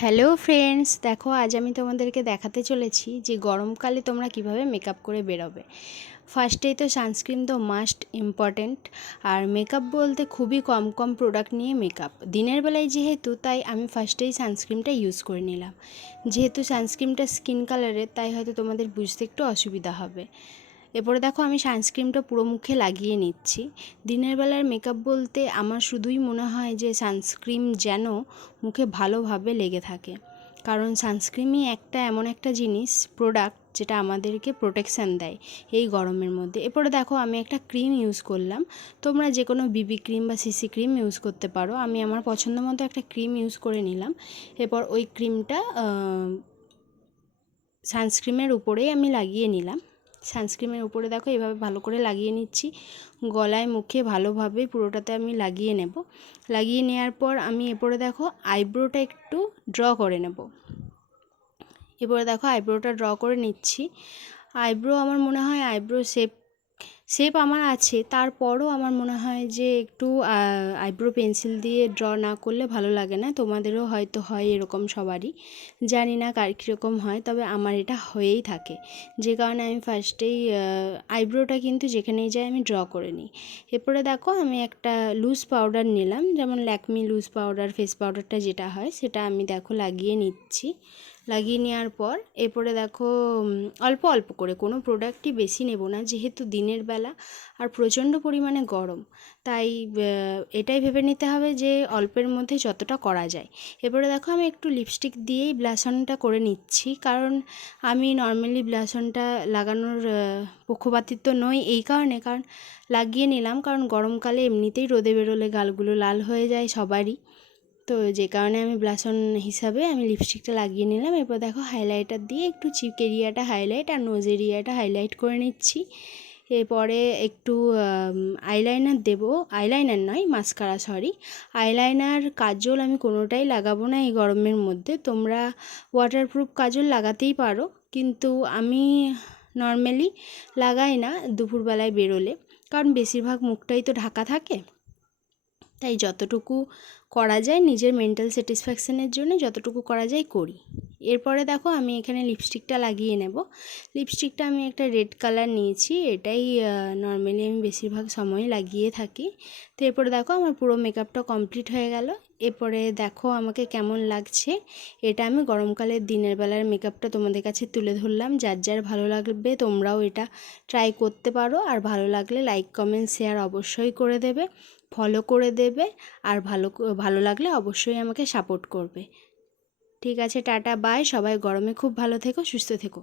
Hello friends দেখো, আজ আমি তোমাদেরকে দেখাতে চলেছি যে গরমকালে তোমরা কীভাবে মেকআপ করে বেরোবে। ফার্স্টেই তো সানস্ক্রিন তো মাস্ট ইম্পর্ট্যান্ট আর মেকআপ বলতে খুবই কম কম প্রোডাক্ট নিয়ে মেকআপ দিনের বেলায় যেহেতু, তাই আমি ফার্স্টেই সানস্ক্রিনটা ইউজ করে নিলাম। যেহেতু সানস্ক্রিনটা স্কিন কালারের তাই হয়তো তোমাদের বুঝতে একটু অসুবিধা হবে। এরপরে দেখো আমি সানস্ক্রিমটা পুরো মুখে লাগিয়ে নিচ্ছি। দিনের বেলার মেকআপ বলতে আমার শুধুই মনে হয় যে সানস্ক্রিন যেন মুখে ভালোভাবে লেগে থাকে। কারণ সানস্ক্রিনই একটা এমন একটা জিনিস প্রোডাক্ট যেটা আমাদেরকে প্রোটেকশান দেয় এই গরমের মধ্যে। এরপরে দেখো আমি একটা ক্রিম ইউজ করলাম। তোমরা যে কোনো বিবি ক্রিম বা সিসি ক্রিম ইউজ করতে পারো। আমি আমার পছন্দ মতো একটা ক্রিম ইউজ করে নিলাম। এরপর ওই ক্রিমটা সানস্ক্রিমের উপরেই আমি লাগিয়ে নিলাম। সানস্ক্রিনের উপরে দেখো, এভাবে ভালো করে লাগিয়ে নিচ্ছি। গলায়, মুখে ভালোভাবে পুরোটাতে আমি লাগিয়ে নেব। লাগিয়ে নেওয়ার পর আমি এরপরে দেখো আইব্রোটা একটু ড্র করে নেব। এরপরে দেখো আইব্রোটা ড্র করে নিচ্ছি। আইব্রো আমার মনে হয় আইব্রো শেপ শেপ আমার আছে। তারপরও আমার মনে হয় যে একটু আইব্রো পেন্সিল দিয়ে ড্র না করলে ভালো লাগে না। তোমাদেরও হয়তো হয় এরকম সবারই। জানি না কার কীরকম হয়, তবে আমার এটা হয়েই থাকে। যে কারণে আমি ফার্স্টেই আইব্রোটা কিন্তু যেখানেই যাই আমি ড্র করে নিই। এরপরে দেখো, আমি একটা লুজ পাউডার নিলাম। যেমন ল্যাকমি লুজ পাউডার ফেস পাউডারটা যেটা হয়, সেটা আমি দেখো লাগিয়ে নিচ্ছি। লাগিয়ে নেওয়ার পর, এরপরে দেখো অল্প অল্প করে, কোনো প্রোডাক্টই বেশি নেব না, যেহেতু দিনের বেলা আর প্রচণ্ড পরিমাণে গরম। তাই এটাই ভেবে নিতে হবে যে অল্পের মধ্যে যতটা করা যায়। এরপরে দেখো, আমি একটু লিপস্টিক দিয়েই ব্লাসনটা করে নিচ্ছি। কারণ আমি নর্মালি ব্লাসনটা লাগানোর পক্ষপাতিত্ব নই এই কারণে। কারণ, লাগিয়ে নিলাম, কারণ গরমকালে এমনিতেই রোদে বেরোলে গালগুলো লাল হয়ে যায় সবারই। তো যে কারণে আমি ব্লাসন হিসাবে আমি লিপস্টিকটা লাগিয়ে নিলাম। এরপর দেখো হাইলাইটার দিয়ে একটু চিপ এরিয়াটা হাইলাইট আর নোজ এরিয়াটা হাইলাইট করে নিচ্ছি। এরপরে একটু আইলাইনার দেব। আইলাইনার নয় মাস্কারা সরি আইলাইনার কাজল আমি কোনোটাই লাগাবো না এই গরমের মধ্যে। তোমরা ওয়াটারপ্রুফ কাজল লাগাতেই পারো। কিন্তু আমি নর্মালি লাগাই না দুপুরবেলায় বেরোলে। কারণ বেশিরভাগ মুখটাই তো ঢাকা থাকে। তাই যতটুকু করা যায় নিজের মেন্টাল স্যাটিসফ্যাকশানের জন্য যতটুকু করা যায় করি। এরপরে দেখো আমি এখানে লিপস্টিকটা লাগিয়ে নেব। লিপস্টিকটা আমি একটা রেড কালার নিয়েছি, এটাই নর্মালি আমি বেশিরভাগ সময় লাগিয়ে থাকি। তো এরপরে দেখো আমার পুরো মেকআপটা কমপ্লিট হয়ে গেল। এরপরে দেখো আমাকে কেমন লাগছে, এটা আমি গরমকালের দিনের বেলার মেকআপটা তোমাদের কাছে তুলে ধরলাম। যার যার ভালো লাগবে তোমরাও এটা ট্রাই করতে পারো। আর ভালো লাগলে লাইক কমেন্ট শেয়ার অবশ্যই করে দেবে ফলো করে দেবে। আর ভালো ভালো লাগলে অবশ্যই আমাকে সাপোর্ট করবে। ঠিক আছে টাটা বাই সবাই গরমে খুব ভালো থেকো সুস্থ থেকো।